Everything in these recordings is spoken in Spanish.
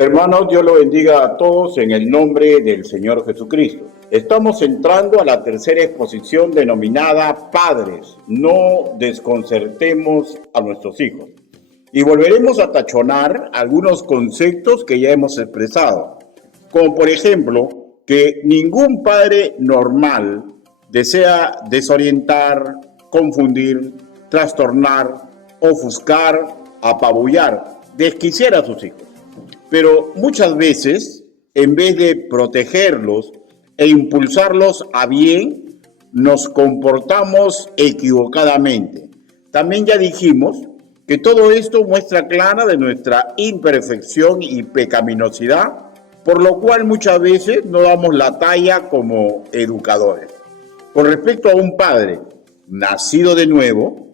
Hermanos, Dios lo bendiga a todos en el nombre del Señor Jesucristo. Estamos entrando a la tercera exposición denominada Padres, no desconcertemos a nuestros hijos. Y volveremos a tachonar algunos conceptos que ya hemos expresado, como por ejemplo, que ningún padre normal desea desorientar, confundir, trastornar, ofuscar, apabullar, desquiciar a sus hijos. Pero muchas veces, en vez de protegerlos e impulsarlos a bien, nos comportamos equivocadamente. También ya dijimos que todo esto muestra clara de nuestra imperfección y pecaminosidad, por lo cual muchas veces no damos la talla como educadores. Con respecto a un padre nacido de nuevo,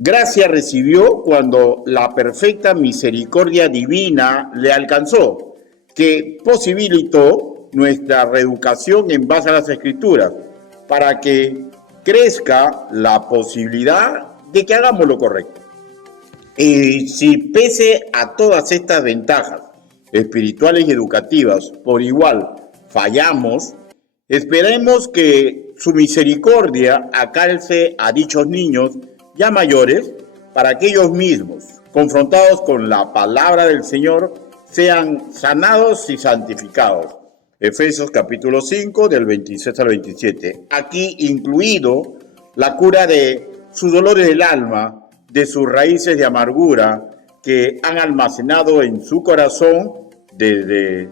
gracia recibió cuando la perfecta misericordia divina le alcanzó, que posibilitó nuestra reeducación en base a las Escrituras, para que crezca la posibilidad de que hagamos lo correcto. Y si pese a todas estas ventajas espirituales y educativas por igual fallamos, esperemos que su misericordia alcance a dichos niños ya mayores, para que ellos mismos, confrontados con la palabra del Señor, sean sanados y santificados. Efesios capítulo 5, del 26 al 27. Aquí incluido la cura de sus dolores del alma, de sus raíces de amargura que han almacenado en su corazón desde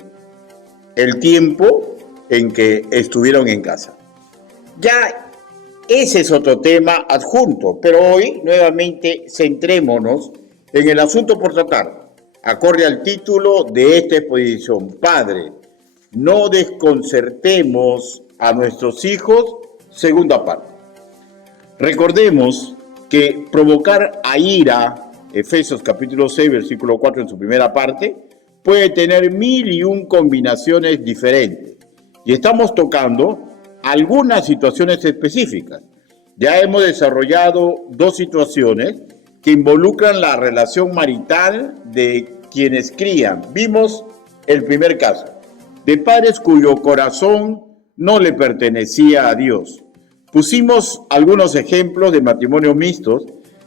el tiempo en que estuvieron en casa. Ya ese es otro tema adjunto, pero hoy nuevamente centrémonos en el asunto por tratar, acorde al título de esta exposición. Padre, no desconcertemos a nuestros hijos, segunda parte. Recordemos que provocar a ira, Efesios capítulo 6, versículo 4 en su primera parte, puede tener 1001 combinaciones diferentes. Y estamos tocando algunas situaciones específicas. Ya hemos desarrollado dos situaciones que involucran la relación marital de quienes crían. Vimos el primer caso, de padres cuyo corazón no le pertenecía a Dios. Pusimos algunos ejemplos de matrimonios mixtos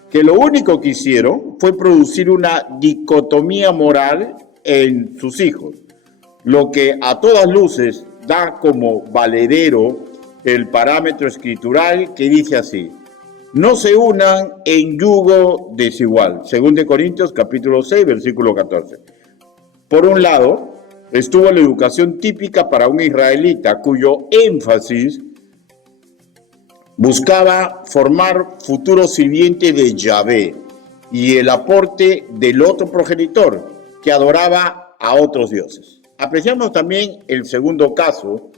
que lo único que hicieron fue producir una dicotomía moral en sus hijos, lo que a todas luces da como valedero el parámetro escritural que dice así: no se unan en yugo desigual, según de Corintios capítulo 6, versículo 14. Por un lado, estuvo la educación típica para un israelita cuyo énfasis buscaba formar futuros sirvientes de Yahvé y el aporte del otro progenitor que adoraba a otros dioses. Apreciamos también el segundo caso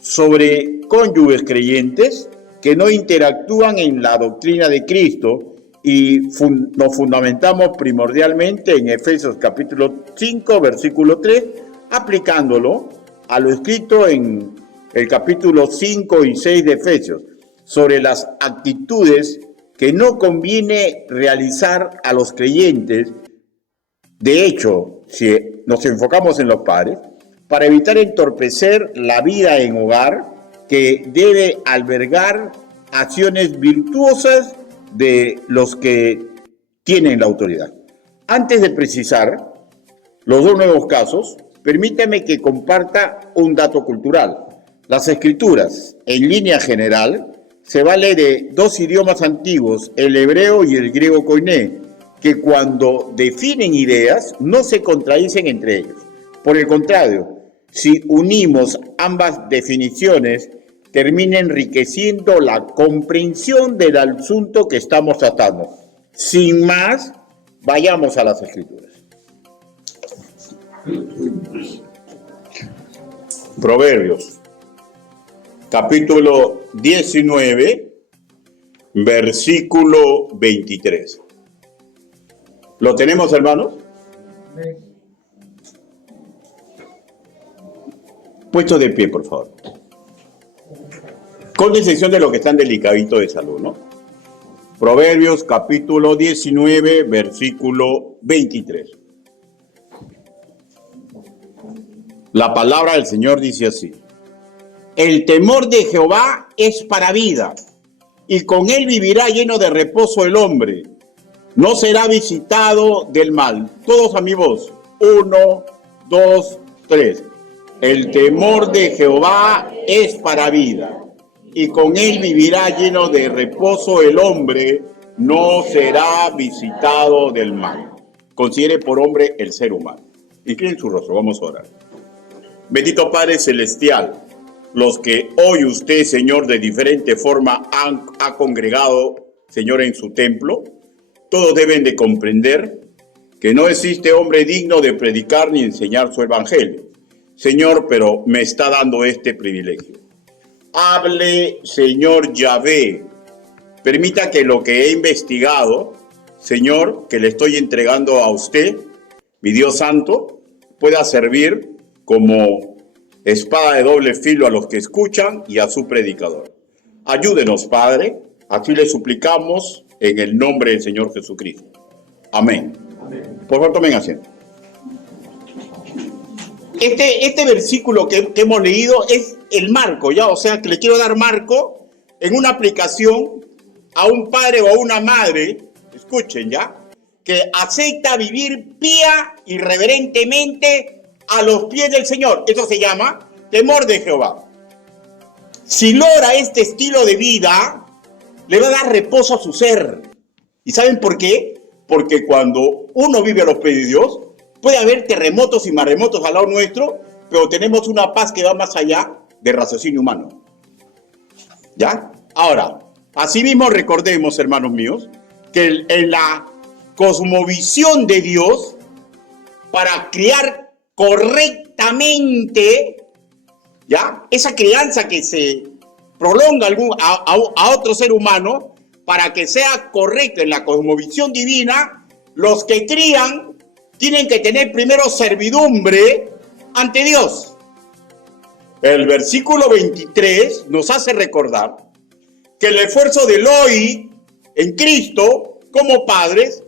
sobre cónyuges creyentes que no interactúan en la doctrina de Cristo y nos fundamentamos primordialmente en Efesios capítulo 5, versículo 3, aplicándolo a lo escrito en el capítulo 5 y 6 de Efesios, sobre las actitudes que no conviene realizar a los creyentes. De hecho, si nos enfocamos en los padres, para evitar entorpecer la vida en hogar, que debe albergar acciones virtuosas de los que tienen la autoridad. Antes de precisar los dos nuevos casos, permítame que comparta un dato cultural. Las Escrituras, en línea general, se vale de dos idiomas antiguos, el hebreo y el griego koiné, que cuando definen ideas no se contradicen entre ellos. Por el contrario, si unimos ambas definiciones, termina enriqueciendo la comprensión del asunto que estamos tratando. Sin más, vayamos a las Escrituras. Proverbios, capítulo 19, versículo 23. ¿Lo tenemos, hermanos? Puestos de pie, por favor. Con excepción de los que están delicaditos de salud, ¿no? Proverbios, capítulo 19, versículo 23. La palabra del Señor dice así: el temor de Jehová es para vida, y con él vivirá lleno de reposo el hombre. No será visitado del mal. Todos a mi voz. 1, 2, 3. El temor de Jehová es para vida, y con él vivirá lleno de reposo el hombre. No será visitado del mal. Considere por hombre el ser humano. Inclinen su rostro, vamos a orar. Bendito Padre Celestial, los que hoy usted, Señor, de diferente forma ha congregado, Señor, en su templo, todos deben de comprender que no existe hombre digno de predicar ni enseñar su evangelio. Señor, pero me está dando este privilegio. Hable, Señor Yahvé. Permita que lo que he investigado, Señor, que le estoy entregando a usted, mi Dios Santo, pueda servir como espada de doble filo a los que escuchan y a su predicador. Ayúdenos, Padre, así le suplicamos en el nombre del Señor Jesucristo. Amén. Amén. Por favor, tomen asiento. Este versículo que hemos leído es el marco, ¿ya? O sea, que le quiero dar marco en una aplicación a un padre o a una madre, escuchen, ¿ya?, que acepta vivir pía y reverentemente a los pies del Señor. Eso se llama temor de Jehová. Si logra este estilo de vida, le va a dar reposo a su ser. ¿Y saben por qué? Porque cuando uno vive a los pies de Dios, puede haber terremotos y maremotos al lado nuestro, pero tenemos una paz que va más allá del raciocinio humano. ¿Ya? Ahora, asimismo recordemos, hermanos míos, que en la cosmovisión de Dios, para criar correctamente, ¿ya?, esa crianza que se prolonga a otro ser humano, para que sea correcto en la cosmovisión divina, los que crían tienen que tener primero servidumbre ante Dios. El versículo 23 nos hace recordar que el esfuerzo del hoy en Cristo como padres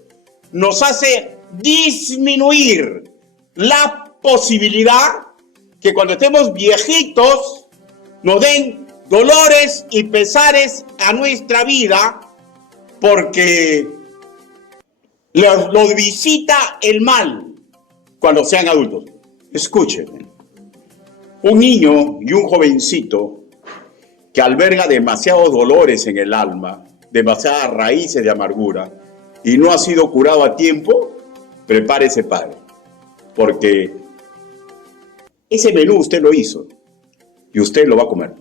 nos hace disminuir la posibilidad que cuando estemos viejitos nos den dolores y pesares a nuestra vida porque los visita el mal cuando sean adultos. Escúchenme. Un niño y un jovencito que alberga demasiados dolores en el alma, demasiadas raíces de amargura, y no ha sido curado a tiempo, prepárese, padre, porque ese menú usted lo hizo y usted lo va a comer.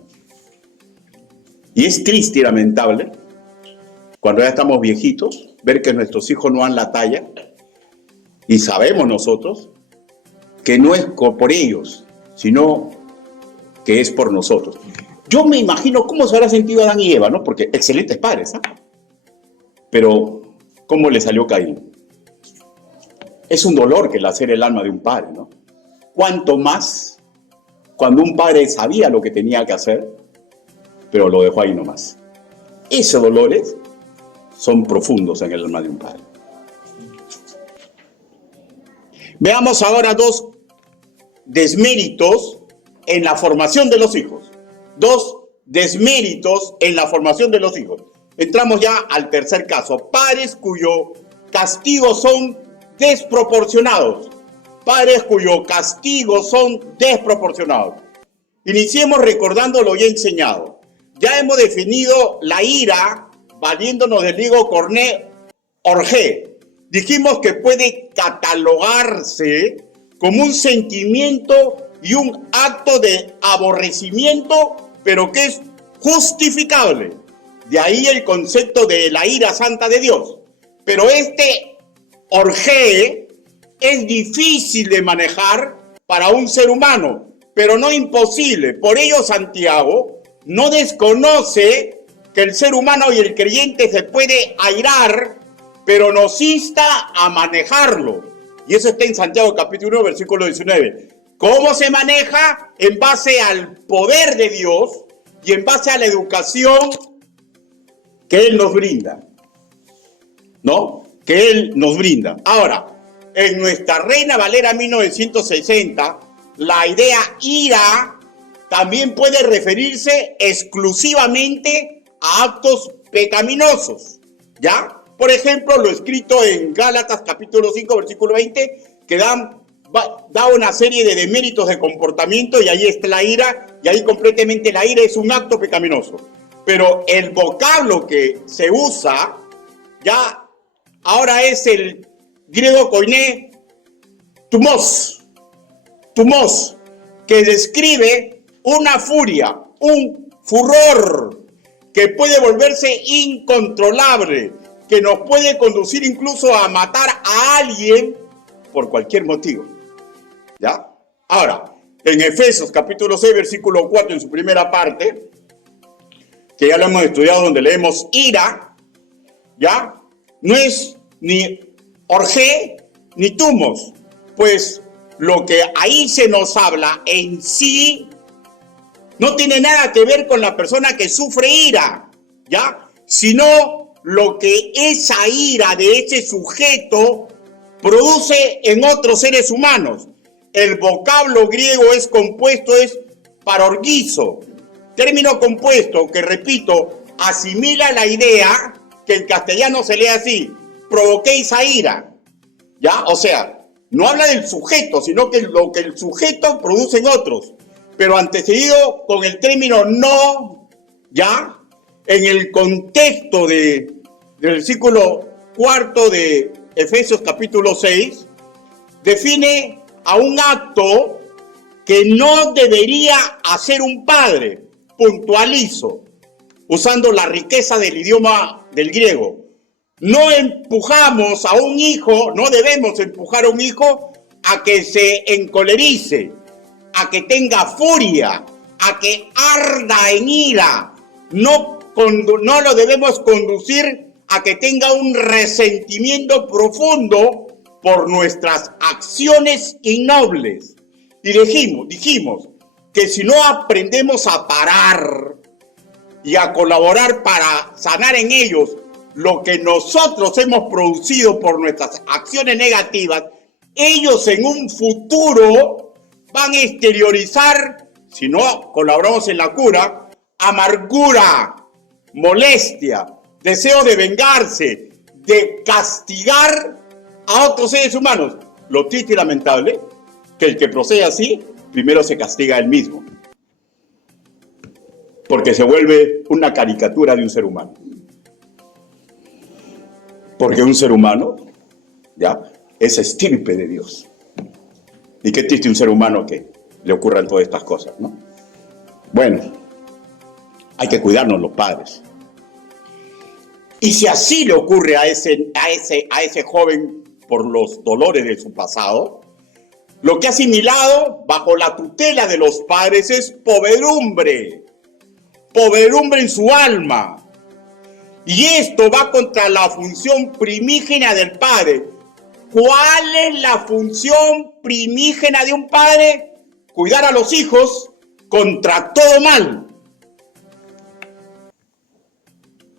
Y es triste y lamentable, cuando ya estamos viejitos, ver que nuestros hijos no dan la talla, y sabemos nosotros que no es por ellos, sino que es por nosotros. Yo me imagino cómo se habrá sentido Adán y Eva, ¿no? Porque excelentes padres, ¿ah? Pero, ¿cómo le salió Caín? Es un dolor que lacera el alma de un padre, ¿no? Cuanto más cuando un padre sabía lo que tenía que hacer, pero lo dejó ahí nomás. Esos dolores son profundos en el alma de un padre. Veamos ahora dos desméritos en la formación de los hijos. Dos desméritos en la formación de los hijos. Entramos ya al tercer caso. Padres cuyo castigos son desproporcionados. Padres cuyo castigos son desproporcionados. Iniciemos recordando lo ya enseñado. Ya hemos definido la ira valiéndonos del griego corné orgé. Dijimos que puede catalogarse como un sentimiento y un acto de aborrecimiento, pero que es justificable. De ahí el concepto de la ira santa de Dios. Pero este orgé es difícil de manejar para un ser humano, pero no imposible. Por ello Santiago no desconoce que el ser humano y el creyente se puede airar, pero nos insta a manejarlo. Y eso está en Santiago capítulo 1, versículo 19. ¿Cómo se maneja? En base al poder de Dios y en base a la educación que Él nos brinda, ¿no? Que Él nos brinda. Ahora, en nuestra Reina Valera 1960, la idea ira también puede referirse exclusivamente a actos pecaminosos, ¿ya? Por ejemplo, lo escrito en Gálatas capítulo 5, versículo 20, que da una serie de deméritos de comportamiento y ahí está la ira, y ahí completamente la ira es un acto pecaminoso. Pero el vocablo que se usa ya ahora es el griego koiné tumos, que describe una furia, un furor que puede volverse incontrolable, que nos puede conducir incluso a matar a alguien por cualquier motivo. ¿Ya? Ahora, en Efesios capítulo 6, versículo 4, en su primera parte, que ya lo hemos estudiado, donde leemos ira, ¿ya? No es ni orgé ni tumos, pues lo que ahí se nos habla en sí no tiene nada que ver con la persona que sufre ira, ¿ya? Sino lo que esa ira de ese sujeto produce en otros seres humanos. El vocablo griego es parorgizo, término compuesto que, repito, asimila la idea que en castellano se lee así: provoquéis a ira, ¿ya? O sea, no habla del sujeto, sino que lo que el sujeto produce en otros, pero antecedido con el término no, ¿ya? En el contexto del versículo 4 de Efesios capítulo 6, define a un acto que no debería hacer un padre. Puntualizo, usando la riqueza del idioma del griego. No empujamos a un hijo, no debemos empujar a un hijo a que se encolerice, a que tenga furia, a que arda en ira. No lo debemos conducir a que tenga un resentimiento profundo por nuestras acciones innobles. Y dijimos que si no aprendemos a parar y a colaborar para sanar en ellos lo que nosotros hemos producido por nuestras acciones negativas, ellos en un futuro van a exteriorizar, si no colaboramos en la cura, amargura, molestia, deseo de vengarse, de castigar a otros seres humanos. Lo triste y lamentable, que el que procede así, primero se castiga a él mismo, porque se vuelve una caricatura de un ser humano. Porque un ser humano, ¿ya?, es estirpe de Dios. Y qué triste un ser humano que le ocurran todas estas cosas, ¿no? Bueno, hay que cuidarnos los padres. Y si así le ocurre a ese joven por los dolores de su pasado, lo que ha asimilado bajo la tutela de los padres es podredumbre en su alma. Y esto va contra la función primígena del padre. ¿Cuál es la función primígena de un padre? Cuidar a los hijos contra todo mal.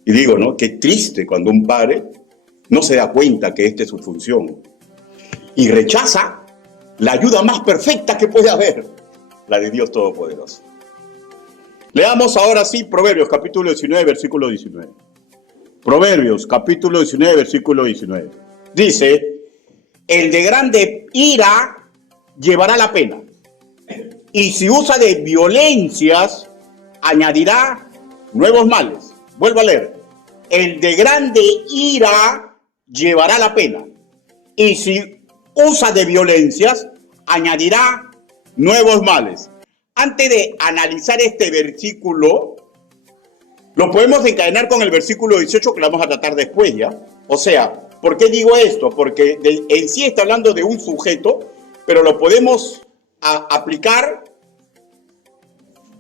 Y digo, ¿no? Qué triste cuando un padre no se da cuenta que esta es su función y rechaza la ayuda más perfecta que puede haber, la de Dios Todopoderoso. Leamos ahora sí Proverbios capítulo 19, versículo 19. Proverbios capítulo 19, versículo 19. Dice: el de grande ira llevará la pena, y si usa de violencias, añadirá nuevos males. Vuelvo a leer. El de grande ira llevará la pena, y si usa de violencias, añadirá nuevos males. Antes de analizar este versículo, lo podemos encadenar con el versículo 18 que lo vamos a tratar después, ¿ya? O sea, ¿por qué digo esto? Porque en sí está hablando de un sujeto, pero lo podemos aplicar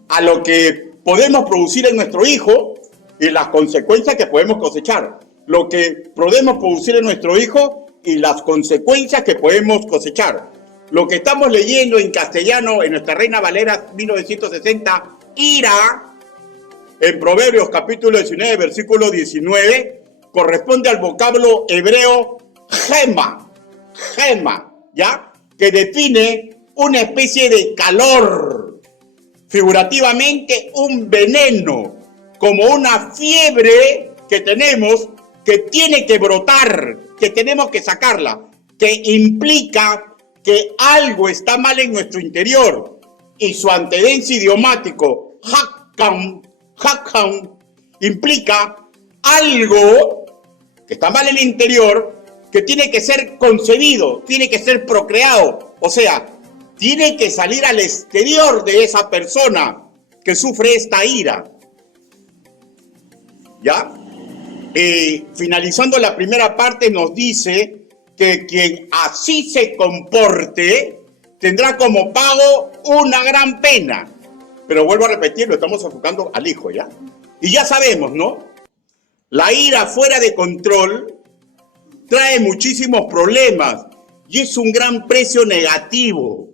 a lo que podemos producir en nuestro hijo y las consecuencias que podemos cosechar. Lo que podemos producir en nuestro hijo y las consecuencias que podemos cosechar. Lo que estamos leyendo en castellano en nuestra Reina Valera 1960, ira, en Proverbios capítulo 19, versículo 19, corresponde al vocablo hebreo gema, ¿ya? Que define una especie de calor, figurativamente un veneno, como una fiebre que tenemos, que tiene que brotar, que tenemos que sacarla, que implica que algo está mal en nuestro interior. Y su antecedente idiomático, hakam, implica algo que está mal en el interior, que tiene que ser concebido, tiene que ser procreado. O sea, tiene que salir al exterior de esa persona que sufre esta ira. ¿Ya? Finalizando la primera parte nos dice que quien así se comporte tendrá como pago una gran pena. Pero vuelvo a repetir, lo estamos enfocando al hijo, ¿ya? Y ya sabemos, ¿no? La ira fuera de control trae muchísimos problemas y es un gran precio negativo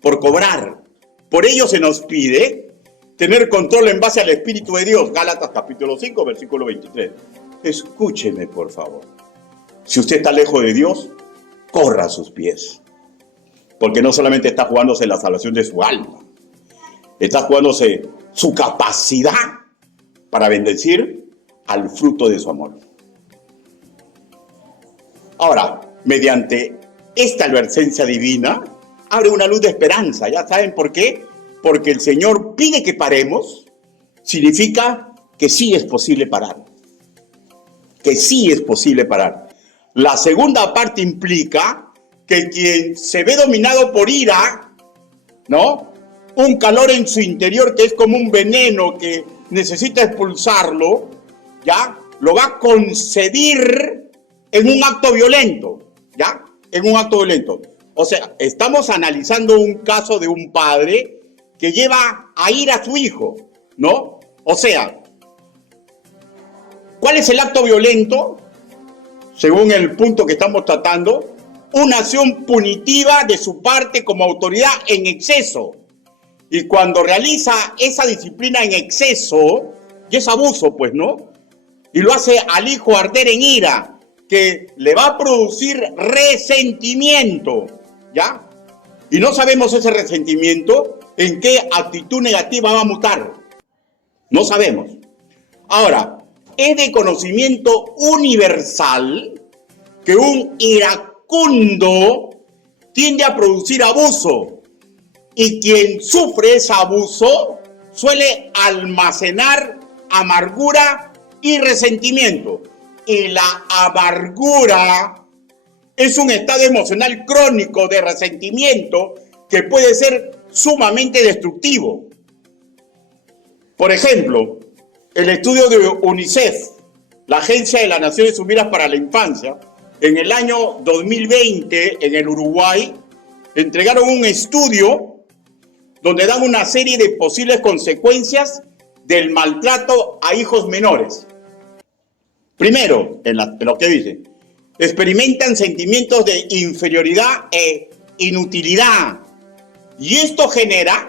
por cobrar. Por ello se nos pide tener control en base al Espíritu de Dios. Gálatas capítulo 5, versículo 23. Escúcheme, por favor. Si usted está lejos de Dios, corra a sus pies. Porque no solamente está jugándose la salvación de su alma, está jugándose su capacidad para bendecir al fruto de su amor. Ahora, mediante esta advertencia divina, abre una luz de esperanza. ¿Ya saben por qué? Porque el Señor pide que paremos, significa que sí es posible parar. Que sí es posible parar. La segunda parte implica que quien se ve dominado por ira, ¿no? Un calor en su interior que es como un veneno que necesita expulsarlo, ¿ya? Lo va a concebir en un acto violento, ¿ya? En un acto violento. O sea, estamos analizando un caso de un padre que lleva a ir a su hijo, ¿no? O sea, ¿cuál es el acto violento? Según el punto que estamos tratando, una acción punitiva de su parte como autoridad en exceso. Y cuando realiza esa disciplina en exceso, y es abuso, pues, ¿no? Y lo hace al hijo arder en ira, que le va a producir resentimiento, ¿ya? Y no sabemos ese resentimiento en qué actitud negativa va a mutar. No sabemos. Ahora, es de conocimiento universal que un iracundo tiende a producir abuso. Y quien sufre ese abuso suele almacenar amargura y resentimiento. Y la amargura es un estado emocional crónico de resentimiento que puede ser sumamente destructivo. Por ejemplo, el estudio de UNICEF, la Agencia de las Naciones Unidas para la Infancia, en el año 2020 en el Uruguay, entregaron un estudio donde dan una serie de posibles consecuencias del maltrato a hijos menores. Primero, en lo que dice, experimentan sentimientos de inferioridad e inutilidad. Y esto genera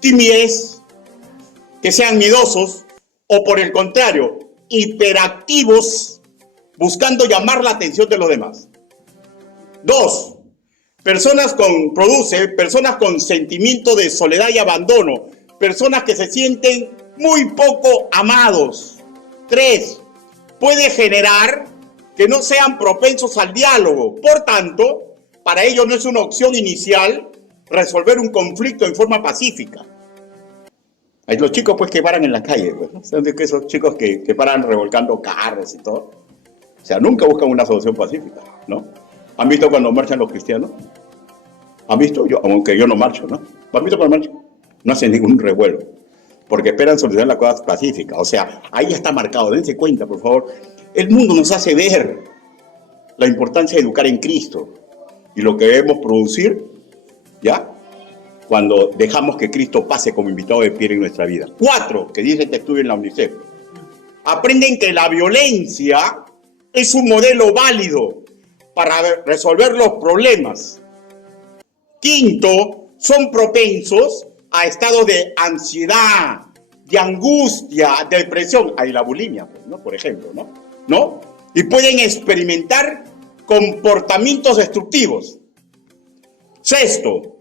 timidez, que sean miedosos o por el contrario, hiperactivos, buscando llamar la atención de los demás. 2. Personas con sentimiento de soledad y abandono, personas que se sienten muy poco amados. 3. Puede generar que no sean propensos al diálogo. Por tanto, para ellos no es una opción inicial resolver un conflicto en forma pacífica. Hay los chicos pues que paran en la calle, pues, ¿no? Son esos chicos que paran revolcando carros y todo. O sea, nunca buscan una solución pacífica, ¿no? ¿Han visto cuando marchan los cristianos? ¿Han visto? Aunque yo no marcho, ¿no? ¿Han visto cuando marchan? No hacen ningún revuelo, porque esperan solucionar la cosa pacífica. O sea, ahí está marcado, dense cuenta, por favor. El mundo nos hace ver la importancia de educar en Cristo y lo que debemos producir, ¿ya? Cuando dejamos que Cristo pase como invitado de pie en nuestra vida. 4, que dice este estudio en la UNICEF. Aprenden que la violencia es un modelo válido para resolver los problemas. 5, son propensos a estados de ansiedad, de angustia, de depresión. Hay la bulimia, pues, ¿no? Por ejemplo, ¿no? Y pueden experimentar comportamientos destructivos. Sexto,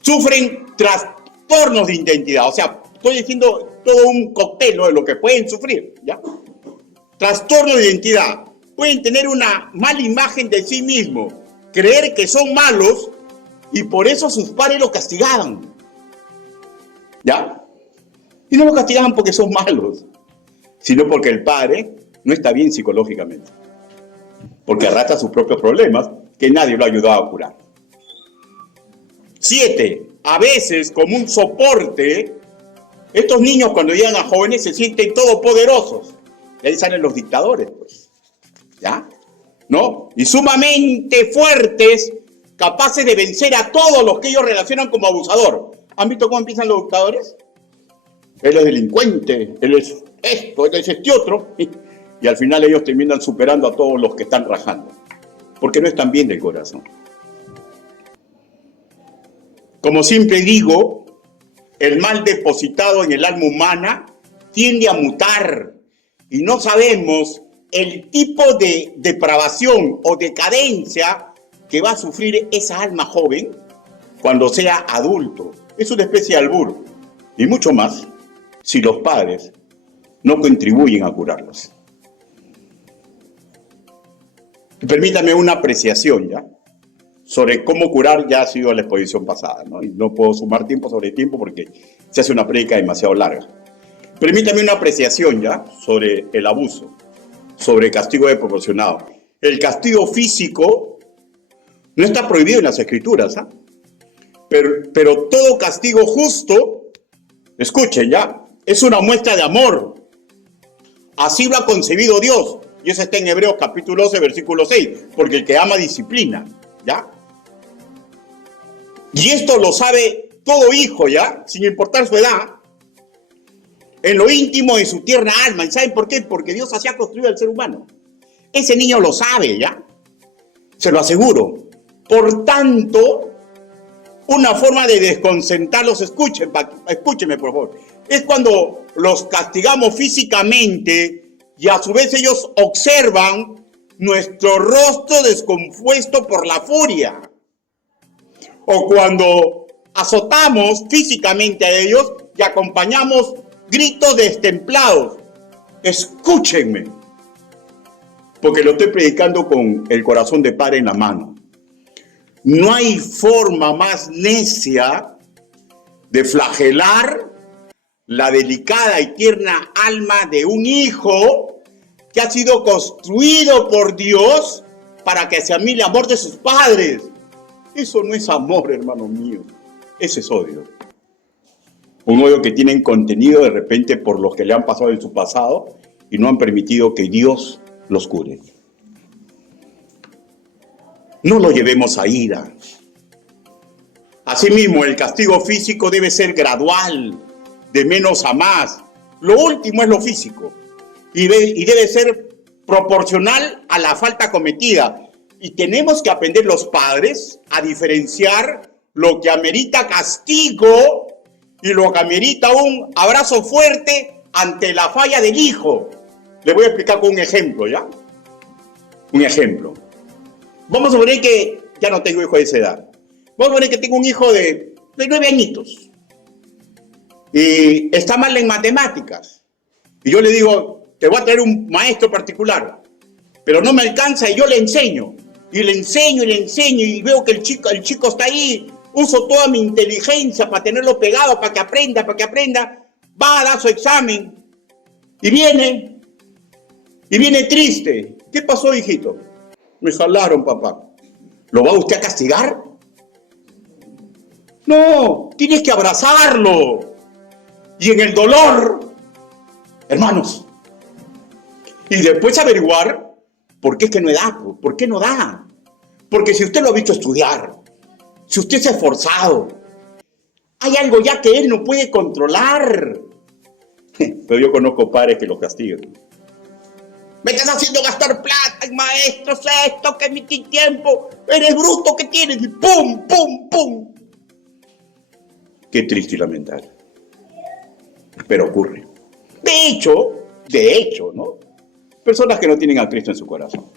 sufren trastornos de identidad. O sea, estoy diciendo todo un cóctel, ¿no?, de lo que pueden sufrir, ¿ya? Trastorno de identidad. Pueden tener una mala imagen de sí mismos, creer que son malos y por eso sus padres los castigaban, ¿ya? Y no los castigaban porque son malos, sino porque el padre no está bien psicológicamente, porque arrastra sus propios problemas que nadie lo ha ayudado a curar. 7. A veces, como un soporte, estos niños cuando llegan a jóvenes se sienten todopoderosos. Y ahí salen los dictadores, pues, ¿ya? ¿No? Y sumamente fuertes, capaces de vencer a todos los que ellos relacionan como abusador. ¿Han visto cómo empiezan los dictadores? Él es delincuente, él es esto, él es este otro. Y al final ellos terminan superando a todos los que están rajando. Porque no están bien del corazón. Como siempre digo, el mal depositado en el alma humana tiende a mutar. Y no sabemos el tipo de depravación o decadencia que va a sufrir esa alma joven cuando sea adulto. Es una especie de albur. Y mucho más si los padres no contribuyen a curarlos. Permítame una apreciación, ¿ya?, sobre cómo curar. Ya ha sido la exposición pasada, ¿no? Y no puedo sumar tiempo sobre tiempo porque se hace una prédica demasiado larga. Permítame una apreciación, ¿ya?, sobre el abuso, sobre el castigo desproporcionado. El castigo físico no está prohibido en las Escrituras, ¿ah? Pero todo castigo justo, escuchen, ¿ya?, es una muestra de amor. Así lo ha concebido Dios. Y eso está en Hebreos capítulo 12, versículo 6. Porque el que ama disciplina, ¿ya? Y esto lo sabe todo hijo, ¿ya?, sin importar su edad, en lo íntimo de su tierna alma. ¿Y saben por qué? Porque Dios así ha construido al ser humano. Ese niño lo sabe, ¿ya? Se lo aseguro. Por tanto, una forma de desconcentrarlos, escúchenme por favor, es cuando los castigamos físicamente y a su vez ellos observan nuestro rostro descompuesto por la furia. O cuando azotamos físicamente a ellos y acompañamos gritos destemplados. Escúchenme, porque lo estoy predicando con el corazón de padre en la mano. No hay forma más necia de flagelar la delicada y tierna alma de un hijo que ha sido construido por Dios para que se amile el amor de sus padres. Eso no es amor, hermano mío. Ese es odio. Un odio que tienen contenido de repente por los que le han pasado en su pasado y no han permitido que Dios los cure. No lo llevemos a ira. Asimismo, el castigo físico debe ser gradual, de menos a más. Lo último es lo físico y debe ser proporcional a la falta cometida. Y tenemos que aprender los padres a diferenciar lo que amerita castigo y lo que amerita un abrazo fuerte ante la falla del hijo. Le voy a explicar con un ejemplo, ¿ya? Un ejemplo. Vamos a poner que ya no tengo hijo de esa edad. Vamos a poner que tengo un hijo de 9 añitos. Y está mal en matemáticas. Y yo le digo, te voy a traer un maestro particular. Pero no me alcanza y yo le enseño. Y le enseño y veo que el chico está ahí. Uso toda mi inteligencia para tenerlo pegado, para que aprenda. Va a dar su examen. Y viene triste. ¿Qué pasó, hijito? Me jalaron, papá. ¿Lo va usted a castigar? No, tienes que abrazarlo. Y en el dolor, hermanos. Y después averiguar por qué es que no da. ¿Por qué no da? Porque si usted lo ha visto estudiar, si usted se ha esforzado, hay algo ya que él no puede controlar. Pero yo conozco padres que lo castigan. Me estás haciendo gastar plata, maestros, esto, que mi tiempo. Eres bruto, ¿qué tienes? Y ¡pum, pum, pum! Qué triste y lamentable. Pero ocurre. De hecho, ¿no? Personas que no tienen a Cristo en su corazón.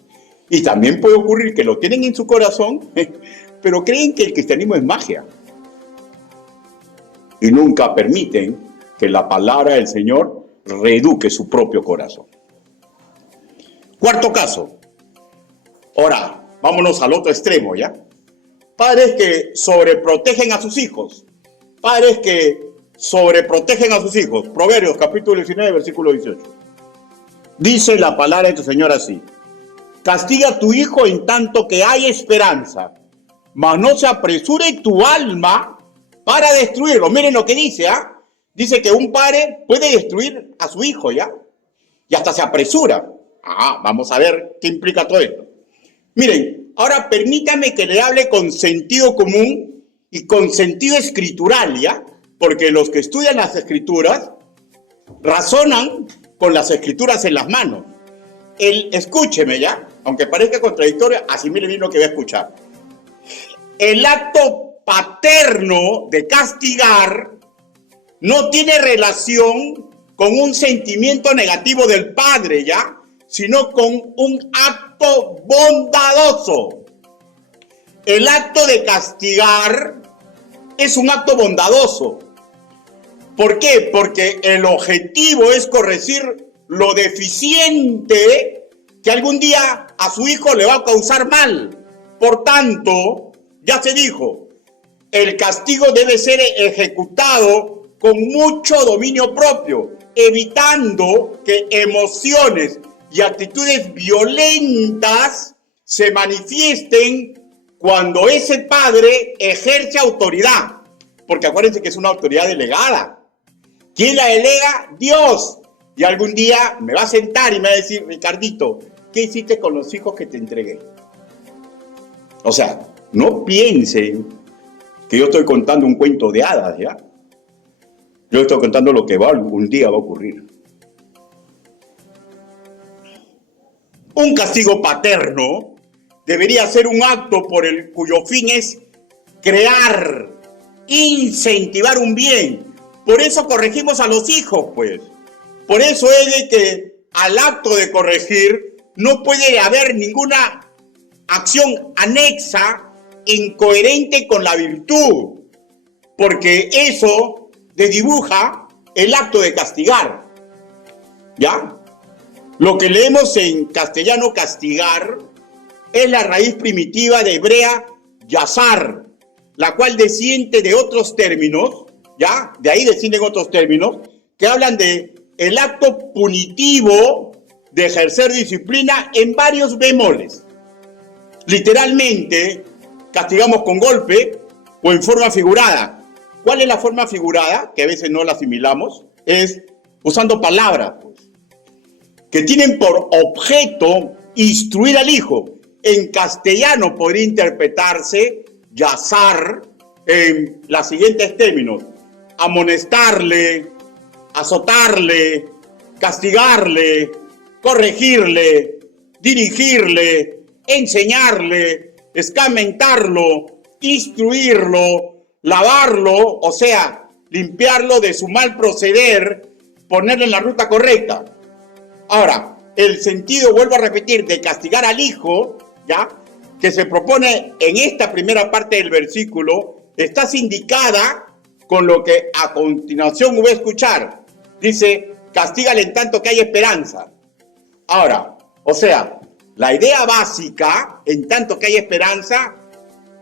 Y también puede ocurrir que lo tienen en su corazón, pero creen que el cristianismo es magia. Y nunca permiten que la palabra del Señor reeduque su propio corazón. Cuarto caso. Ahora, vámonos al otro extremo, ¿ya? Padres que sobreprotegen a sus hijos. Padres que sobreprotegen a sus hijos. Proverbios, capítulo 19, versículo 18. Dice la palabra de tu Señor así: castiga a tu hijo en tanto que hay esperanza, mas no se apresure tu alma para destruirlo. Miren lo que dice, ¿ah? Dice que un padre puede destruir a su hijo, ¿ya? Y hasta se apresura. Vamos a ver qué implica todo esto. Miren, ahora permítame que le hable con sentido común y con sentido escritural, ¿ya? Porque los que estudian las escrituras razonan con las escrituras en las manos. Escúcheme, ¿ya? Aunque parezca contradictorio, asimile bien lo que voy a escuchar. El acto paterno de castigar no tiene relación con un sentimiento negativo del padre, ¿ya? Sino con un acto bondadoso. El acto de castigar es un acto bondadoso. ¿Por qué? Porque el objetivo es corregir lo deficiente que algún día a su hijo le va a causar mal. Por tanto, ya se dijo, el castigo debe ser ejecutado con mucho dominio propio, evitando que emociones y actitudes violentas se manifiesten cuando ese padre ejerce autoridad. Porque acuérdense que es una autoridad delegada. ¿Quién la delega? Dios. Y algún día me va a sentar y me va a decir: Ricardito, ¿qué hiciste con los hijos que te entregué? O sea, no piensen que yo estoy contando un cuento de hadas, ¿ya? Yo estoy contando lo que algún día va a ocurrir. Un castigo paterno debería ser un acto cuyo fin es crear, incentivar un bien. Por eso corregimos a los hijos, pues. Por eso es de que al acto de corregir no puede haber ninguna acción anexa incoherente con la virtud, porque eso desdibuja el acto de castigar, ¿ya? Lo que leemos en castellano castigar es la raíz primitiva de hebrea yazar, la cual desciende de otros términos, ¿ya? De ahí descienden otros términos que hablan de el acto punitivo de ejercer disciplina en varios bemoles. Literalmente, castigamos con golpe o en forma figurada. ¿Cuál es la forma figurada? Que a veces no la asimilamos. Es usando palabras, pues, que tienen por objeto instruir al hijo. En castellano podría interpretarse yazar en los siguientes términos: amonestarle, azotarle, castigarle, corregirle, dirigirle, enseñarle, escarmentarlo, instruirlo, lavarlo, o sea, limpiarlo de su mal proceder, ponerle en la ruta correcta. Ahora, el sentido, vuelvo a repetir, de castigar al hijo, ¿ya?, que se propone en esta primera parte del versículo, está sindicada con lo que a continuación voy a escuchar. Dice: castígale en tanto que hay esperanza. Ahora, o sea, la idea básica, en tanto que hay esperanza,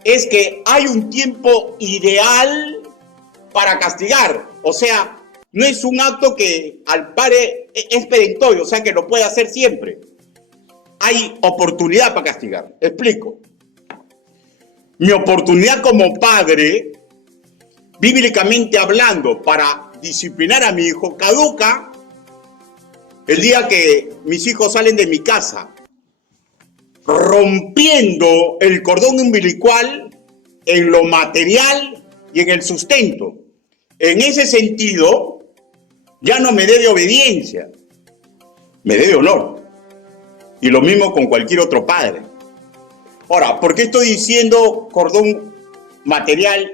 es que hay un tiempo ideal para castigar. O sea, no es un acto que al padre es perentorio, o sea, que lo puede hacer siempre. Hay oportunidad para castigar. Explico. Mi oportunidad como padre, bíblicamente hablando, para disciplinar a mi hijo, caduca el día que mis hijos salen de mi casa, rompiendo el cordón umbilical en lo material y en el sustento. En ese sentido, ya no me debe obediencia, me debe honor. Y lo mismo con cualquier otro padre. Ahora, ¿por qué estoy diciendo cordón material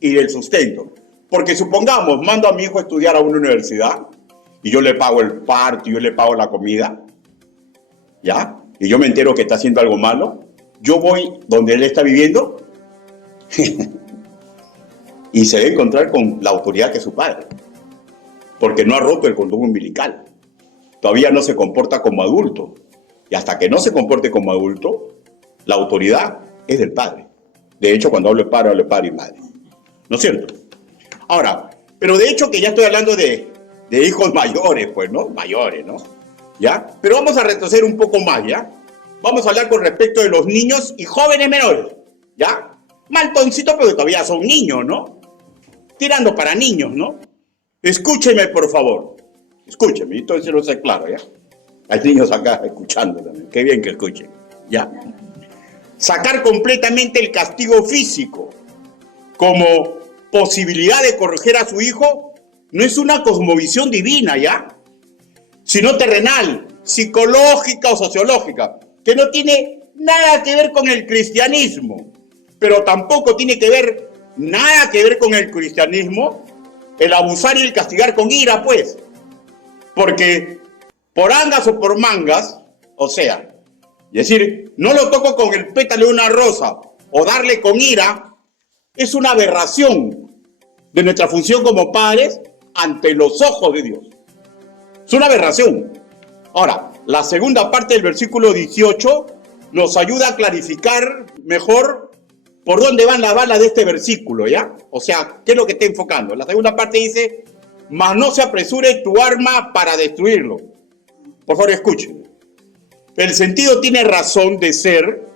y del sustento? Porque supongamos, mando a mi hijo a estudiar a una universidad y yo le pago el parto, yo le pago la comida, ¿ya? Y yo me entero que está haciendo algo malo. Yo voy donde él está viviendo Y se debe encontrar con la autoridad que es su padre, porque no ha roto el cordón umbilical. Todavía no se comporta como adulto. Y hasta que no se comporte como adulto, la autoridad es del padre. De hecho, cuando hablo de padre y madre. ¿No es cierto? Ahora, pero de hecho que ya estoy hablando de hijos mayores, pues, ¿no? Mayores, ¿no? ¿Ya? Pero vamos a retroceder un poco más, ¿ya? Vamos a hablar con respecto de los niños y jóvenes menores, ¿ya? Maltoncitos, pero todavía son niños, ¿no? Tirando para niños, ¿no? Escúcheme, por favor. Escúcheme, entonces lo sé claro, ¿ya? Hay niños acá escuchando también. Qué bien que escuchen, ¿ya? Sacar completamente el castigo físico como posibilidad de corregir a su hijo no es una cosmovisión divina, ¿ya? Sino terrenal, psicológica o sociológica, que no tiene nada que ver con el cristianismo, pero tampoco tiene que ver nada que ver con el cristianismo el abusar y el castigar con ira, pues, porque por angas o por mangas, o sea, es decir, no lo toco con el pétalo de una rosa o darle con ira, es una aberración de nuestra función como padres ante los ojos de Dios. Es una aberración. Ahora, la segunda parte del versículo 18 nos ayuda a clarificar mejor por dónde van las balas de este versículo, ¿ya? O sea, ¿qué es lo que está enfocando? La segunda parte dice, mas no se apresure tu arma para destruirlo. Por favor, escuchen. El sentido tiene razón de ser.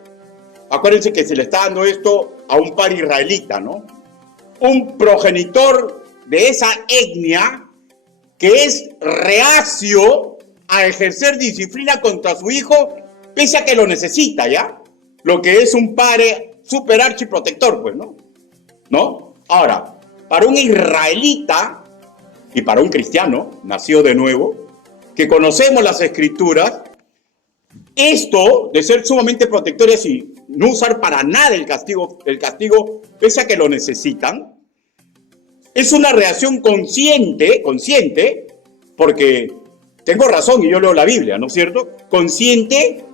Acuérdense que se le está dando esto a un par israelita, ¿no? Un progenitor de esa etnia que es reacio a ejercer disciplina contra su hijo, pese a que lo necesita, ¿ya? Lo que es un padre super archiprotector, pues, ¿no? ¿No? Ahora, para un israelita y para un cristiano, nacido de nuevo, que conocemos las escrituras, esto de ser sumamente protectores y no usar para nada el castigo, pese a que lo necesitan, es una reacción consciente, porque tengo razón y yo leo la Biblia, ¿no es cierto? Consciente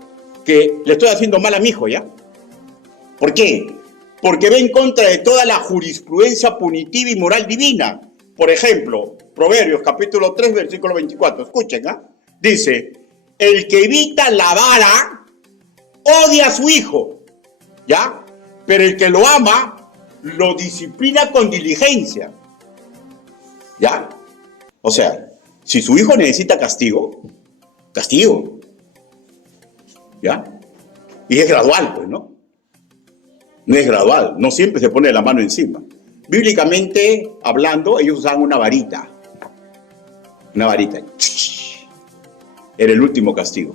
que le estoy haciendo mal a mi hijo, ¿ya? ¿Por qué? Porque va en contra de toda la jurisprudencia punitiva y moral divina. Por ejemplo, Proverbios capítulo 3, versículo 24. Escuchen, ¿ah? Dice, el que evita la vara odia a su hijo, ¿ya? Pero el que lo ama lo disciplina con diligencia, ¿ya? O sea, si su hijo necesita castigo, castigo, ¿ya? Y es gradual, pues, ¿no? No es gradual, no siempre se pone la mano encima. Bíblicamente hablando, ellos usaban una varita. Una varita. Era el último castigo,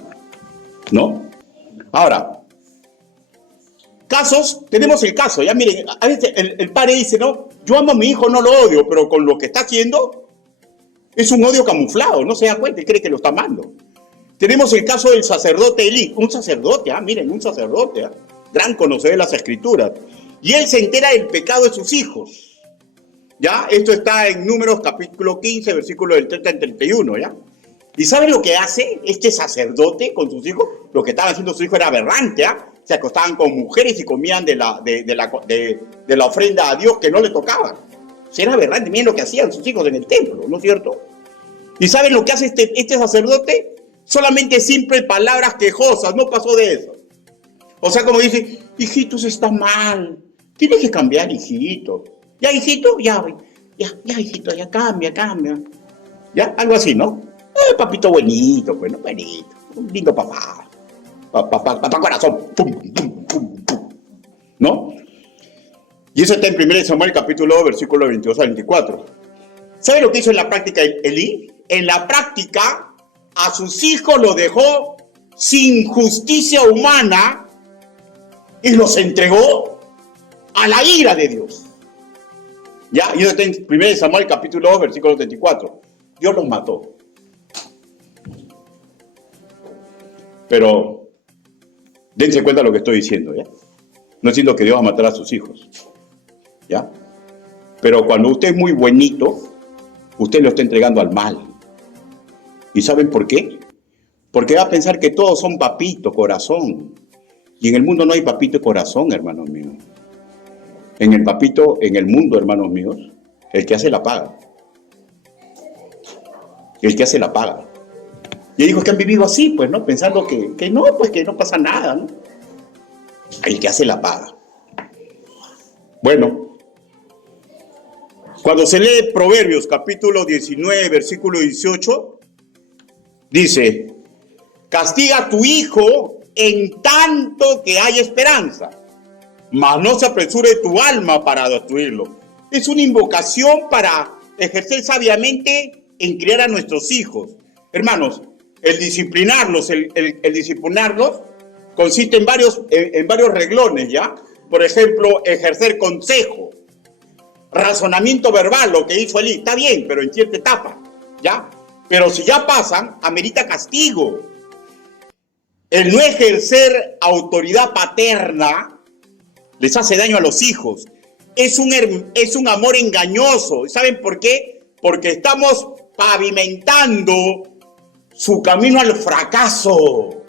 ¿no? Ahora, casos, tenemos el caso, ya miren, a veces el padre dice, no, yo amo a mi hijo, no lo odio, pero con lo que está haciendo es un odio camuflado, no se da cuenta y cree que lo está amando. Tenemos el caso del sacerdote Elí, un sacerdote, miren, un sacerdote, gran conocedor de las escrituras, y él se entera del pecado de sus hijos, ¿ya? Esto está en Números capítulo 15, versículo del 30 al 31, ¿ya? ¿Y saben lo que hace este sacerdote con sus hijos? Lo que estaban haciendo sus hijos era aberrante, ¿ah? Se acostaban con mujeres y comían de la ofrenda a Dios que no le tocaba. Era aberrante, miren lo que hacían sus hijos en el templo, ¿no es cierto? ¿Y saben lo que hace este sacerdote? Solamente simples palabras quejosas, no pasó de eso. O sea, como dice, hijito, eso está mal, tienes que cambiar, hijito. Ya, hijito, ya, hijito, ya cambia. Ya, algo así, ¿no? Papito bonito, pues, ¿no? Bonito, un lindo papá. Papá corazón, pum, pum, pum, pum, ¿no? Y eso está en 1 Samuel capítulo 2, versículo 22 al 24. ¿Sabe lo que hizo en la práctica Elí? En la práctica, a sus hijos los dejó sin justicia humana y los entregó a la ira de Dios. Ya, y eso está en 1 Samuel capítulo 2, versículo 34. Dios los mató. Pero dense cuenta de lo que estoy diciendo, ¿ya? No diciendo que Dios va a matar a sus hijos, ¿ya? Pero cuando usted es muy buenito, usted lo está entregando al mal. ¿Y saben por qué? Porque va a pensar que todos son papito, corazón. Y en el mundo no hay papito y corazón, hermanos míos. En el papito, en el mundo, hermanos míos, el que hace la paga. El que hace la paga. Y hay hijos que han vivido así, pues, ¿no? Pensando que no, pues que no pasa nada, ¿no? El que hace la paga. Bueno, cuando se lee Proverbios, capítulo 19, versículo 18, dice, castiga a tu hijo en tanto que hay esperanza, mas no se apresure tu alma para destruirlo. Es una invocación para ejercer sabiamente en criar a nuestros hijos. Hermanos, el disciplinarlos, el disciplinarlos consiste en varios reglones, ¿ya? Por ejemplo, ejercer consejo, razonamiento verbal, lo que hizo Elí, está bien, pero en cierta etapa, ¿ya? Pero si ya pasan, amerita castigo. El no ejercer autoridad paterna les hace daño a los hijos. Es un amor engañoso. ¿Saben por qué? Porque estamos pavimentando su camino al fracaso,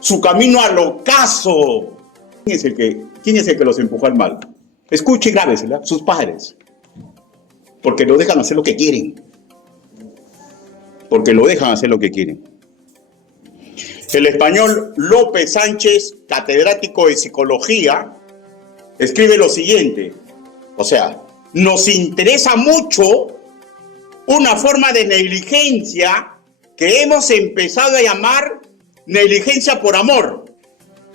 su camino al ocaso. ¿Quién es el que los empujó al mal? Escuche y grábesela, sus padres. Porque lo dejan hacer lo que quieren. Porque lo dejan hacer lo que quieren. El español López Sánchez, catedrático de psicología, escribe lo siguiente. O sea, nos interesa mucho una forma de negligencia que hemos empezado a llamar negligencia por amor.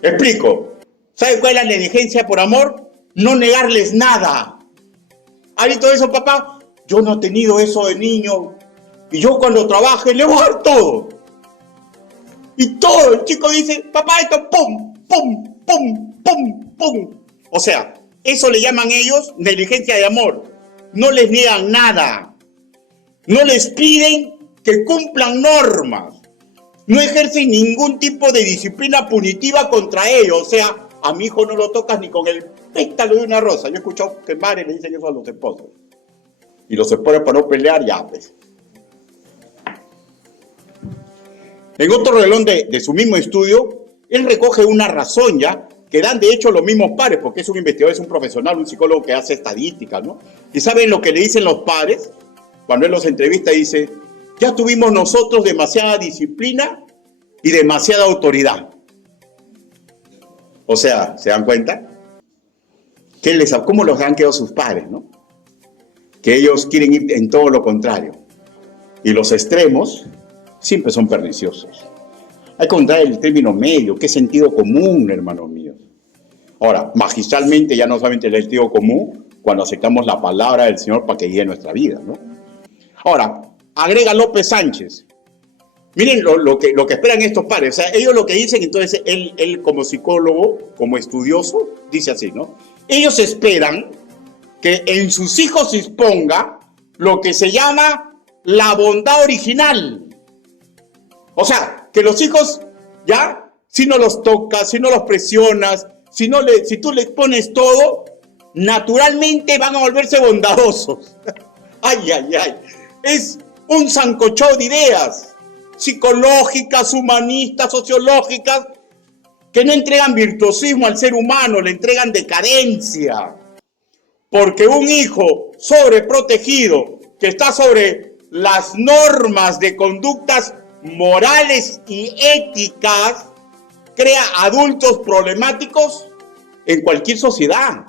Explico. ¿Sabe cuál es la negligencia por amor? No negarles nada. ¿Ha visto eso, papá? Yo no he tenido eso de niño. Y yo cuando trabaje le voy a dar todo. Y todo, el chico dice, papá, esto, pum, pum, pum, pum, pum. O sea, eso le llaman ellos negligencia de amor. No les niegan nada. No les piden que cumplan normas. No ejercen ningún tipo de disciplina punitiva contra ellos. O sea, a mi hijo no lo tocas ni con el pétalo de una rosa. Yo he escuchado que madres le dicen eso a los esposos. Y los esposos para no pelear, ya pues. En otro renglón de su mismo estudio, él recoge una razón ya, que dan de hecho los mismos padres, porque es un investigador, es un profesional, un psicólogo que hace estadísticas, ¿no? Y ¿saben lo que le dicen los padres? Cuando él los entrevista dice, ya tuvimos nosotros demasiada disciplina y demasiada autoridad. O sea, ¿se dan cuenta? ¿Cómo los han quedado sus padres, no? Que ellos quieren ir en todo lo contrario. Y los extremos siempre son perniciosos. Hay que encontrar el término medio, que es sentido común, hermanos míos. Ahora, magistralmente ya no solamente el sentido común, cuando aceptamos la palabra del Señor para que guíe nuestra vida, ¿no? Ahora, agrega López Sánchez. Miren lo que esperan estos padres. O sea, ellos lo que dicen, entonces, él como psicólogo, como estudioso, dice así, ¿no? Ellos esperan que en sus hijos se exponga lo que se llama la bondad original. O sea, que los hijos, ya, si no los tocas, si no los presionas, si tú les pones todo, naturalmente van a volverse bondadosos. Ay, ay, ay. Es un sancochado de ideas psicológicas, humanistas, sociológicas, que no entregan virtuosismo al ser humano, le entregan decadencia. Porque un hijo sobreprotegido, que está sobre las normas de conductas morales y éticas, crea adultos problemáticos en cualquier sociedad.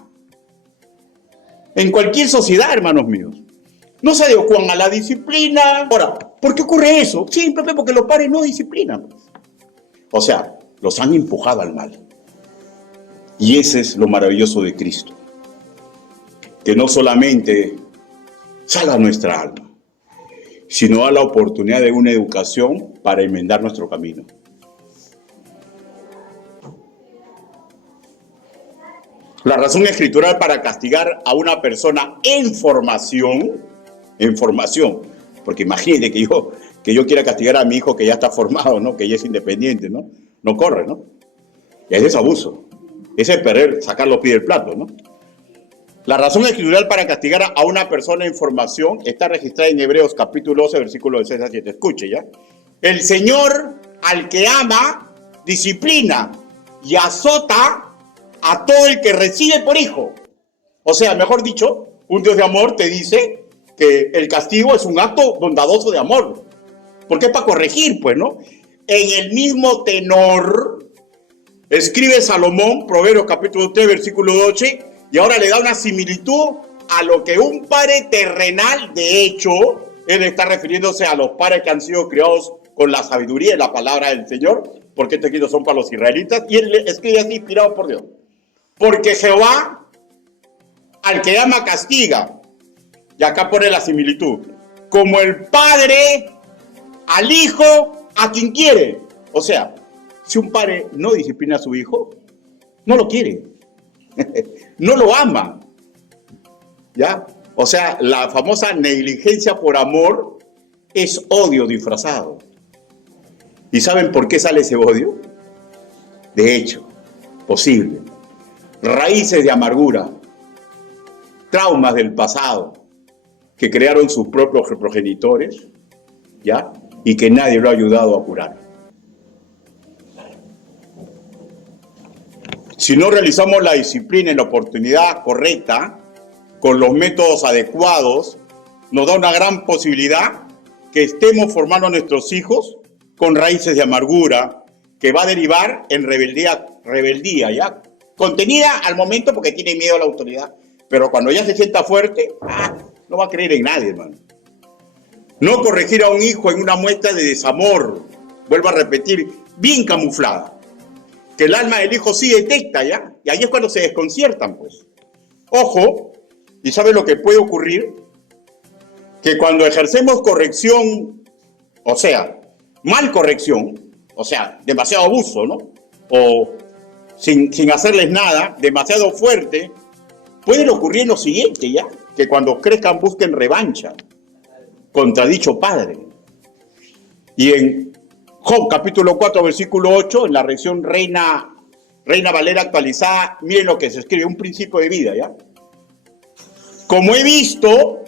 En cualquier sociedad, hermanos míos. No se adecuan a la disciplina. Ahora, ¿por qué ocurre eso? Simplemente porque los padres no disciplinan. O sea, los han empujado al mal. Y ese es lo maravilloso de Cristo. Que no solamente salva nuestra alma, sino da la oportunidad de una educación para enmendar nuestro camino. La razón escritural para castigar a una persona en formación, porque imagínate que yo quiera castigar a mi hijo que ya está formado, ¿no? Que ya es independiente, ¿no? No corre, ¿no? Y ese es abuso. Ese es perder, sacar los pies del plato, ¿no? La razón escritural para castigar a una persona en formación está registrada en Hebreos capítulo 12, versículo de 6 a 7. Escuche, ¿ya? El Señor al que ama, disciplina y azota a todo el que recibe por hijo. O sea, mejor dicho, un Dios de amor te dice que el castigo es un acto bondadoso de amor. Porque es para corregir, pues, ¿no? En el mismo tenor, escribe Salomón, Proverbios capítulo 3, versículo 12, y ahora le da una similitud a lo que un padre terrenal, de hecho, él está refiriéndose a los padres que han sido criados con la sabiduría y la palabra del Señor, porque estos escritos son para los israelitas, y él escribe así, inspirado por Dios. Porque Jehová, al que ama, castiga. Y acá pone la similitud. Como el padre al hijo a quien quiere. O sea, si un padre no disciplina a su hijo, no lo quiere. No lo ama. ¿Ya? O sea, la famosa negligencia por amor es odio disfrazado. ¿Y saben por qué sale ese odio? De hecho, posible. Raíces de amargura, traumas del pasado que crearon sus propios progenitores, ¿ya? Y que nadie lo ha ayudado a curar. Si no realizamos la disciplina en la oportunidad correcta, con los métodos adecuados, nos da una gran posibilidad que estemos formando a nuestros hijos con raíces de amargura, que va a derivar en rebeldía, ¿ya? Contenida al momento porque tiene miedo a la autoridad, pero cuando ya se sienta fuerte, no va a creer en nadie, hermano. No corregir a un hijo en una muestra de desamor, vuelvo a repetir, bien camuflada, que el alma del hijo sí detecta, ¿ya? Y ahí es cuando se desconciertan, pues. Ojo, ¿y sabe lo que puede ocurrir? Que cuando ejercemos corrección, o sea, mal corrección, o sea, demasiado abuso, ¿no? O sin hacerles nada, demasiado fuerte, puede ocurrir lo siguiente, ¿ya? Que cuando crezcan busquen revancha contra dicho padre. Y en Job capítulo 4, versículo 8, en la versión Reina Valera actualizada, miren lo que se escribe, un principio de vida, ¿ya? Como he visto,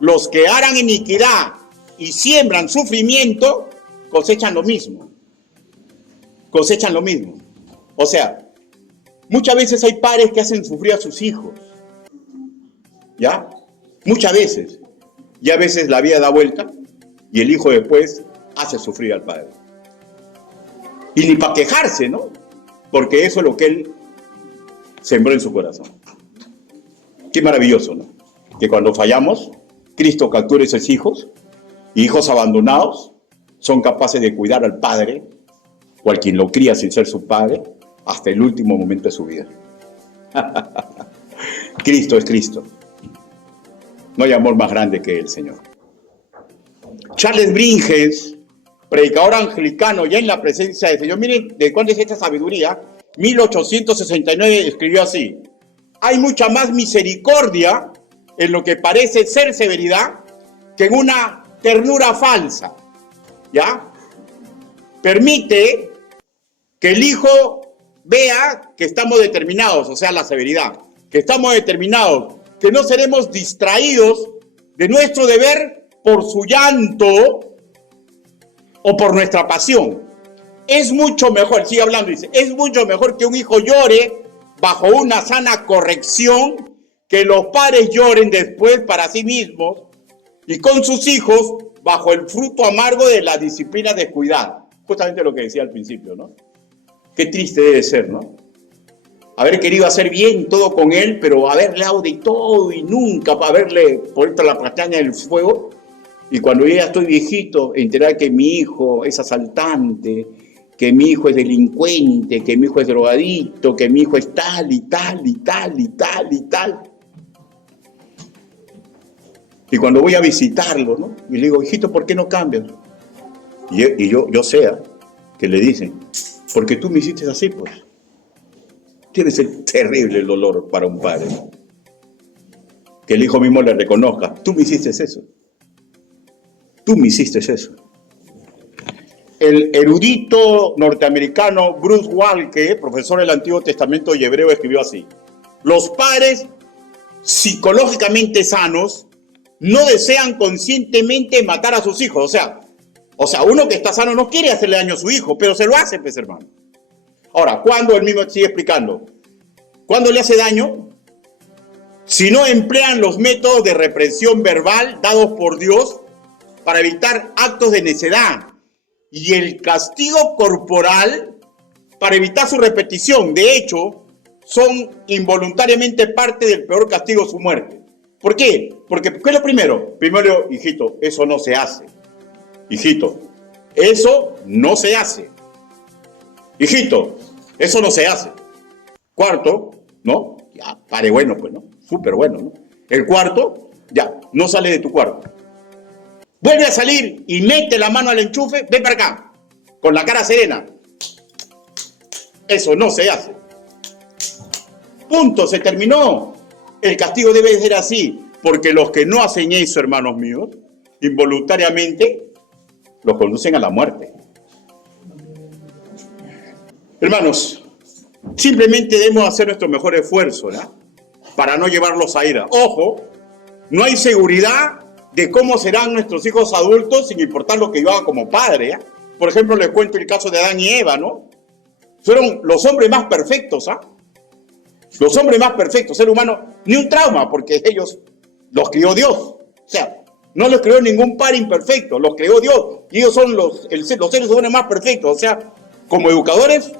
los que harán iniquidad y siembran sufrimiento, cosechan lo mismo. Cosechan lo mismo. O sea, muchas veces hay padres que hacen sufrir a sus hijos, ¿ya? Muchas veces. Y a veces la vida da vuelta y el hijo después hace sufrir al padre. Y ni para quejarse, ¿no? Porque eso es lo que él sembró en su corazón. Qué maravilloso, ¿no? Que cuando fallamos, Cristo captura a esos hijos, y hijos abandonados son capaces de cuidar al padre o al quien lo cría sin ser su padre hasta el último momento de su vida. Cristo es Cristo. No hay amor más grande que el Señor. Charles Bringes, predicador anglicano, ya en la presencia del Señor, miren de cuándo es esta sabiduría, 1869 escribió así: hay mucha más misericordia en lo que parece ser severidad que en una ternura falsa, ¿ya? Permite que el hijo vea que estamos determinados, o sea, la severidad, que estamos determinados, que no seremos distraídos de nuestro deber por su llanto o por nuestra pasión. Es mucho mejor, sigue hablando, dice, es mucho mejor que un hijo llore bajo una sana corrección, que los padres lloren después para sí mismos y con sus hijos bajo el fruto amargo de la disciplina descuidada. Justamente lo que decía al principio, ¿no? Qué triste debe ser, ¿no? Haber querido hacer bien todo con él, pero haberle dado de todo y nunca haberle puesto la pestaña del fuego. Y cuando yo ya estoy viejito, enterar que mi hijo es asaltante, que mi hijo es delincuente, que mi hijo es drogadicto, que mi hijo es tal y tal y tal y tal y tal. Y cuando voy a visitarlo, ¿no? Y le digo, hijito, ¿por qué no cambias? Y yo sé que le dicen, porque tú me hiciste así, pues. Debe ser terrible el dolor para un padre, ¿no? Que el hijo mismo le reconozca, tú me hiciste eso. Tú me hiciste eso. El erudito norteamericano Bruce Walker, profesor del Antiguo Testamento y hebreo, escribió así: los padres psicológicamente sanos no desean conscientemente matar a sus hijos. O sea, uno que está sano no quiere hacerle daño a su hijo, pero se lo hace, pues, hermano. Ahora, ¿cuándo? Él mismo sigue explicando. ¿Cuándo le hace daño? si no emplean los métodos de represión verbal dados por Dios para evitar actos de necedad y el castigo corporal para evitar su repetición. De hecho, son involuntariamente parte del peor castigo, su muerte. ¿Por qué? Porque, ¿qué es lo primero? Primero, hijito, eso no se hace. Hijito, eso no se hace. Hijito, eso no se hace. Cuarto, ¿no? Ya, pare bueno, pues, ¿no? Súper bueno, ¿no? El cuarto, ya, no sale de tu cuarto. Vuelve a salir y mete la mano al enchufe, ven para acá, con la cara serena. Eso no se hace. Punto, se terminó. El castigo debe ser así, porque los que no hacen eso, hermanos míos, involuntariamente, los conducen a la muerte. Hermanos, simplemente debemos hacer nuestro mejor esfuerzo, ¿no? Para no llevarlos a ira. Ojo, no hay seguridad de cómo serán nuestros hijos adultos sin importar lo que yo haga como padre, ¿eh? Por ejemplo, les cuento el caso de Adán y Eva, ¿no? Fueron los hombres más perfectos, ¿ah? Los hombres más perfectos, ser humano, ni un trauma, porque ellos los crió Dios. O sea, no los creó ningún par imperfecto, los creó Dios. Y ellos son los seres humanos más perfectos. O sea, como educadores,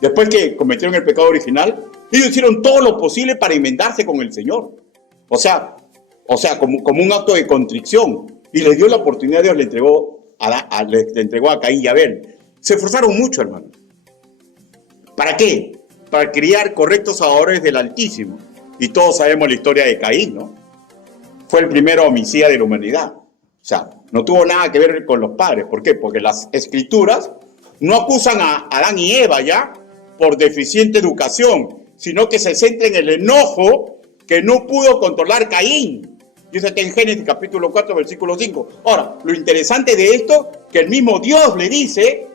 después que cometieron el pecado original, ellos hicieron todo lo posible para enmendarse con el Señor. O sea, como un acto de contrición. Y les dio la oportunidad, Dios le entregó a Caín y Abel. Se esforzaron mucho, hermano. ¿Para qué? Para criar correctos adoradores del Altísimo. Y todos sabemos la historia de Caín, ¿no? Fue el primer homicida de la humanidad. O sea, no tuvo nada que ver con los padres. ¿Por qué? Porque las Escrituras no acusan a Adán y Eva ya por deficiente educación, sino que se centra en el enojo que no pudo controlar Caín. Y eso está en Génesis capítulo 4, versículo 5. Ahora, lo interesante de esto, que el mismo Dios le dice,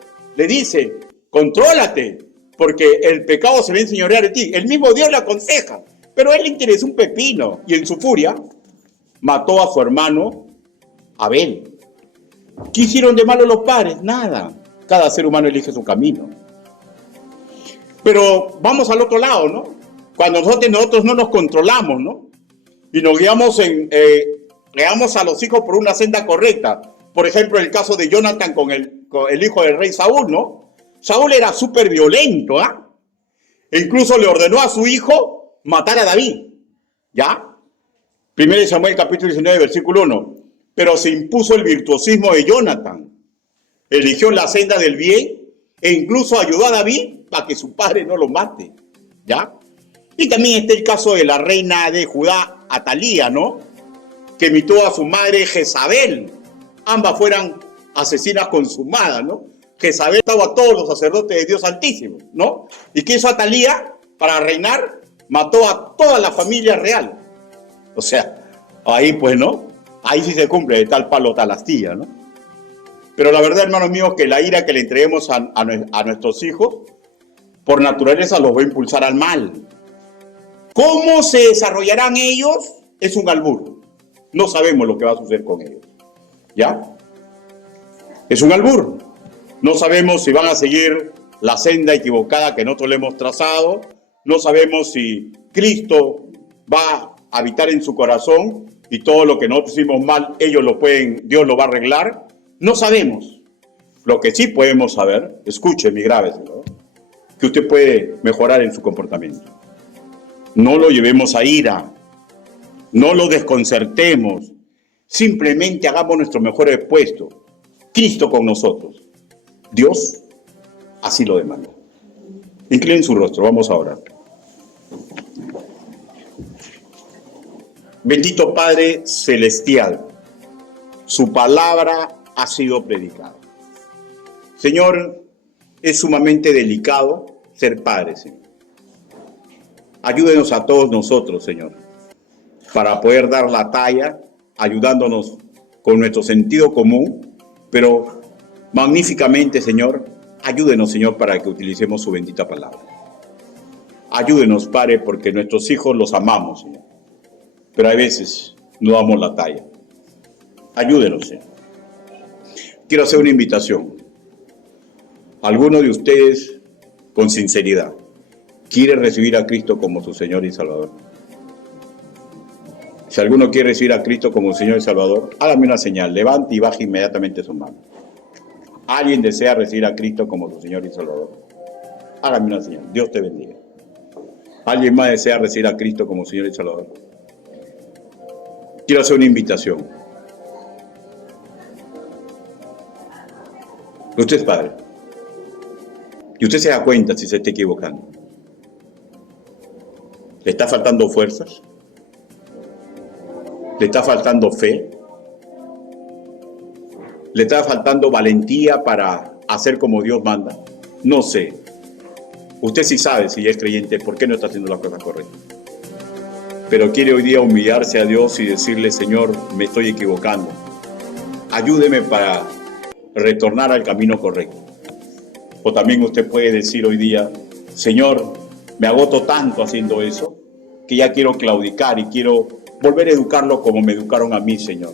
contrólate, porque el pecado se va a enseñorear de ti. El mismo Dios le aconseja, pero a él le interesa un pepino. Y en su furia, mató a su hermano Abel. ¿Qué hicieron de malo los padres? Nada. Cada ser humano elige su camino. Pero vamos al otro lado, ¿no? Cuando nosotros no nos controlamos, ¿no? Y nos guiamos a los hijos por una senda correcta. Por ejemplo, el caso de Jonathan con el hijo del rey Saúl, ¿no? Saúl era súper violento, ¿ah? E incluso le ordenó a su hijo matar a David, ¿ya? 1 Samuel capítulo 19, versículo 1. Pero se impuso el virtuosismo de Jonathan. Eligió la senda del bien e incluso ayudó a David para que su padre no lo mate, ¿ya? Y también está el caso de la reina de Judá, Atalía, ¿no? Que imitó a su madre Jezabel. Ambas fueran asesinas consumadas, ¿no? Jezabel estaba a todos los sacerdotes de Dios Altísimo, ¿no? ¿Y qué hizo Atalía para reinar? Mató a toda la familia real. O sea, ahí pues, ¿no? Ahí sí se cumple de tal palo tal astilla, ¿no? Pero la verdad, hermanos míos, que la ira que le entreguemos a nuestros hijos, por naturaleza los va a impulsar al mal. ¿Cómo se desarrollarán ellos? Es un albur. No sabemos lo que va a suceder con ellos. ¿Ya? Es un albur. No sabemos si van a seguir la senda equivocada que nosotros le hemos trazado. No sabemos si Cristo va a habitar en su corazón y todo lo que nosotros hicimos mal, Dios lo va a arreglar. No sabemos. Lo que sí podemos saber, escuche mi grave, ¿no? Que usted puede mejorar en su comportamiento. No lo llevemos a ira, no lo desconcertemos, simplemente hagamos nuestro mejor esfuerzo. Cristo con nosotros. Dios así lo demanda. Inclinen su rostro, vamos a orar. Bendito Padre Celestial, su palabra ha sido predicada. Señor, es sumamente delicado ser padre, Señor. Ayúdenos a todos nosotros, Señor, para poder dar la talla, ayudándonos con nuestro sentido común, pero magníficamente, Señor, ayúdenos, Señor, para que utilicemos su bendita palabra. Ayúdenos, Padre, porque nuestros hijos los amamos, Señor, pero a veces no damos la talla. Ayúdenos, Señor. Quiero hacer una invitación. Alguno de ustedes, con sinceridad, quiere recibir a Cristo como su Señor y Salvador. Si alguno quiere recibir a Cristo como Señor y Salvador, hágame una señal, levante y baje inmediatamente su mano. ¿Alguien desea recibir a Cristo como su Señor y Salvador? Hágame una señal, Dios te bendiga. ¿Alguien más desea recibir a Cristo como Señor y Salvador? Quiero hacer una invitación. Usted es padre. Y usted se da cuenta si se está equivocando. ¿Le está faltando fuerzas? ¿Le está faltando fe? ¿Le está faltando valentía para hacer como Dios manda? No sé. Usted sí sabe, si es creyente, por qué no está haciendo las cosas correctas. Pero quiere hoy día humillarse a Dios y decirle: Señor, me estoy equivocando. Ayúdeme para retornar al camino correcto. O también usted puede decir hoy día: Señor, me agoto tanto haciendo eso, que ya quiero claudicar y quiero volver a educarlo como me educaron a mí, Señor.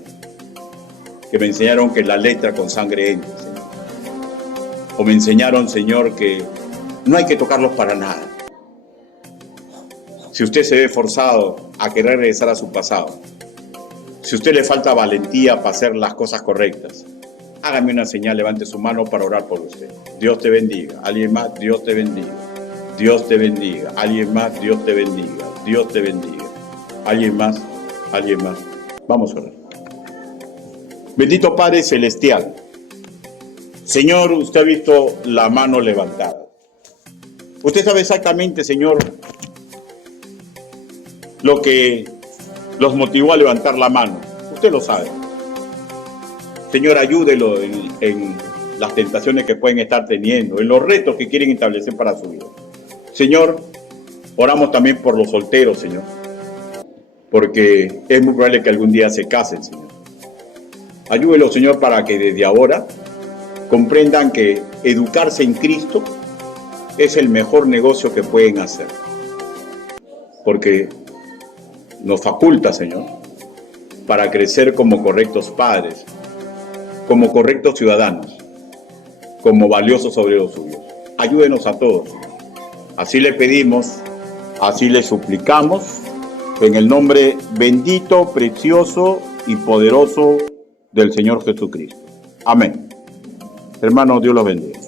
Que me enseñaron que la letra con sangre entra, Señor. O me enseñaron, Señor, que no hay que tocarlos para nada. Si usted se ve forzado a querer regresar a su pasado, si a usted le falta valentía para hacer las cosas correctas, hágame una señal, levante su mano para orar por usted. Dios te bendiga. ¿Alguien más? Dios te bendiga. Dios te bendiga. ¿Alguien más? Dios te bendiga. Dios te bendiga. ¿Alguien más? ¿Alguien más? Vamos a orar. Bendito Padre Celestial, Señor, usted ha visto la mano levantada. Usted sabe exactamente, Señor, lo que los motivó a levantar la mano. Usted lo sabe. Señor, ayúdelo en las tentaciones que pueden estar teniendo, en los retos que quieren establecer para su vida. Señor, oramos también por los solteros, Señor, porque es muy probable que algún día se casen, Señor. Ayúdelo, Señor, para que desde ahora comprendan que educarse en Cristo es el mejor negocio que pueden hacer, porque nos faculta, Señor, para crecer como correctos padres, como correctos ciudadanos, como valiosos obreros suyos. Ayúdenos a todos. Así le pedimos, así le suplicamos, en el nombre bendito, precioso y poderoso del Señor Jesucristo. Amén. Hermanos, Dios los bendiga.